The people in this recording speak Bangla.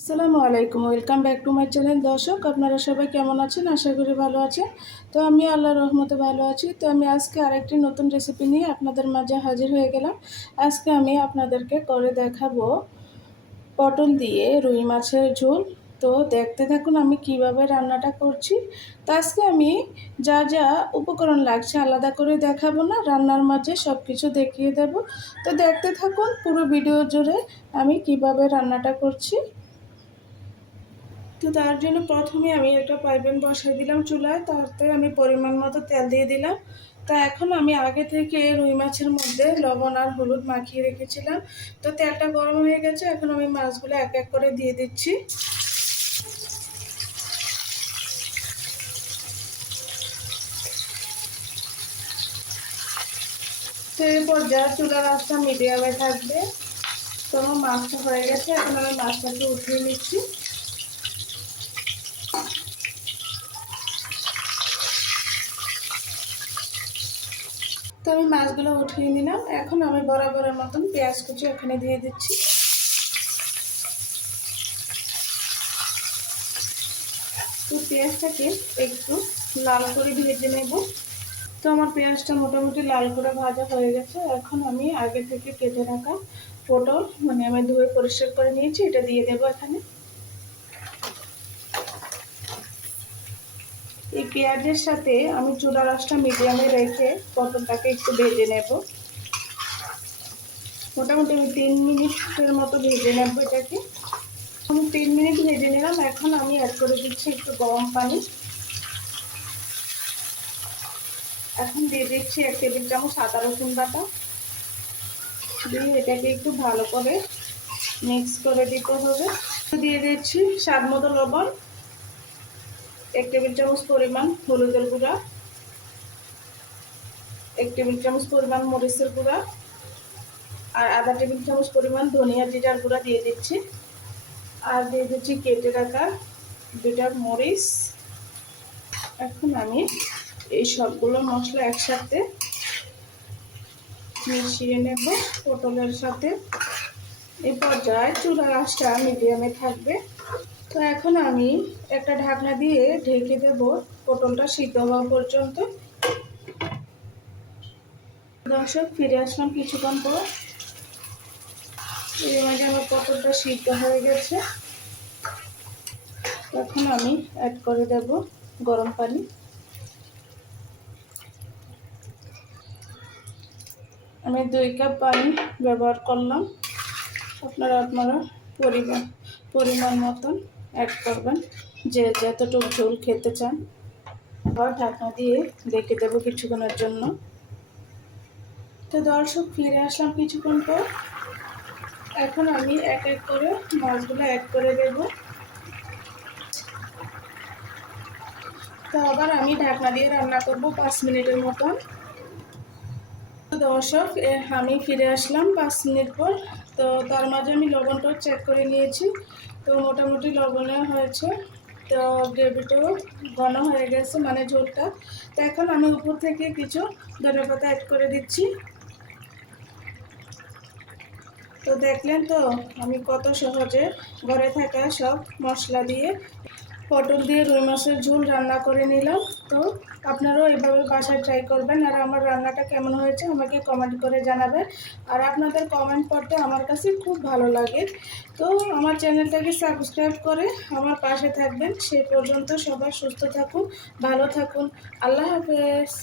আসসালামু আলাইকুম, welcome back to my channel. দর্শক, আপনারা সবাই কেমন আছেন? আশা করি ভালো আছেন। তো আমি আল্লাহ রহমতে ভালো আছি। তো আমি আজকে আরেকটি নতুন রেসিপি নিয়ে আপনাদের মাঝে হাজির হয়ে গেলাম। আজকে আমি আপনাদেরকে করে দেখাবো পটল দিয়ে রুই মাছের ঝোল। তো দেখতে থাকুন আমি কীভাবে রান্নাটা করছি। তো আজকে আমি যা যা উপকরণ লাগছে আলাদা করে দেখাবো না, রান্নার মাঝে সব কিছু দেখিয়ে দেব। তো দেখতে থাকুন পুরো ভিডিও জুড়ে আমি কীভাবে রান্নাটা করছি। তো তার জন্য প্রথমে আমি একটা পাইপেন বসাই দিলাম চুলায় তাতে আমি পরিমাণ মতো তেল দিয়ে দিলাম। তা এখন আমি আগে থেকে রুই মাছের মধ্যে লবণ আর হলুদ মাখিয়ে রেখেছিলাম। তো তেলটা গরম হয়ে গেছে, এখন আমি মাছগুলো এক এক করে দিয়ে দিচ্ছি। তো এরপর যা চুলার আঁচটা মিডিয়ামে থাকবে। তো আমার মাছটা হয়ে গেছে, এখন আমি মাছটাকে উঠিয়ে নিচ্ছি। তো আমি মাছগুলো উঠিয়ে নিলাম। এখন আমি বরাবরের মতন পেঁয়াজ কুচি ওখানে দিয়ে দিচ্ছি। তো পেঁয়াজটাকে একটু লাল করে ভেজে নেব। তো আমার পেঁয়াজটা মোটামুটি লাল করে ভাজা হয়ে গেছে। এখন আমি আগে থেকে কেটে রাখা পটল মানে আমি ধুয়ে পরিষ্কার করে নিয়েছি, এটা দিয়ে দেবো এখানে। পেঁয়াজের সাথে আমি চুলা রসটা মিডিয়ামে রেখে পটলটাকে একটু ভেজে নেব। মোটামুটি আমি তিন মিনিটের মতো ভেজে নেব এটাকে। আমি তিন মিনিট ভেজে নিলাম, এখন আমি অ্যাড করে দিচ্ছি একটু গরম পানি। এখন দিয়ে দিচ্ছি এক টেবিল চামচ সাদা রসুন বাটা। দিয়ে এটাকে একটু ভালো করে মিক্স করে দিতে হবে। দিয়ে দিচ্ছি স্বাদ মতো লবণ। এক টেবিল চামচ পরিমাণ হলুদের গুঁড়া, এক টেবিল চামচ পরিমাণ মরিচের গুঁড়া আর আধা টেবিল চামচ পরিমাণ ধনিয়া জিরার গুঁড়া দিয়ে দিচ্ছি। আর দিয়ে দিচ্ছি কেটে রাখা দুটা মরিচ। এখন আমি এই সবগুলো মশলা একসাথে মিশিয়ে নেব পটলের সাথে। এই পর্যায়ে চুলার আঁচটা মিডিয়ামে থাকবে। তো এখন আমি একটা ঢাকনা দিয়ে ঢেকে দেব পটলটা সিদ্ধ হওয়া পর্যন্ত। দর্শক, ফিরে আসলাম কিছুক্ষণ পর। এই মাঝে আমার পটলটা সিদ্ধ হয়ে গেছে। এখন আমি অ্যাড করে দেব গরম পানি। আমি দুই কাপ পানি ব্যবহার করলাম। আপনারা আপনারা পরিমাণ পরিমাণ মতন। অ্যাড করবেন। যে যতটুকু ঝোল খেতে চান। আবার ঢাকনা দিয়ে রেখে দেবো কিছুক্ষণের জন্য। তো দর্শক, ফিরে আসলাম কিছুক্ষণ পর। এখন আমি এক এক করে মাছগুলো অ্যাড করে দেব। তো আবার আমি ঢাকনা দিয়ে রান্না করব পাঁচ মিনিটের মতন। দর্শক আমি ফিরে আসলাম পাঁচ মিনিট পর। তো তার মাঝে আমি লবণটাও চেক করে নিয়েছি। তো মোটামুটি লবণে হয়েছে। তো গ্রেভিটাও ঘন হয়ে গেছে মানে ঝোলটা তো এখন আমি উপর থেকে কিছু ধনে পাতা অ্যাড করে দিচ্ছি। তো দেখলেন তো, আমি কত সহজে ঘরে থাকা সব মশলা দিয়ে পটল দিয়ে রুই মাছের ঝোল রান্না করে নিলাম। তো আপনারাও এভাবে বাসায় ট্রাই করবেন। আর আমার রান্নাটা কেমন হয়েছে আমাকে কমেন্ট করে জানাবেন। আর আপনাদের কমেন্ট পড়তে আমার কাছে খুব ভালো লাগে। তো আমার চ্যানেলটাকে সাবস্ক্রাইব করে আমার পাশে থাকবেন। সে পর্যন্ত সবাই সুস্থ থাকুন, ভালো থাকুন। আল্লাহ হাফেজ।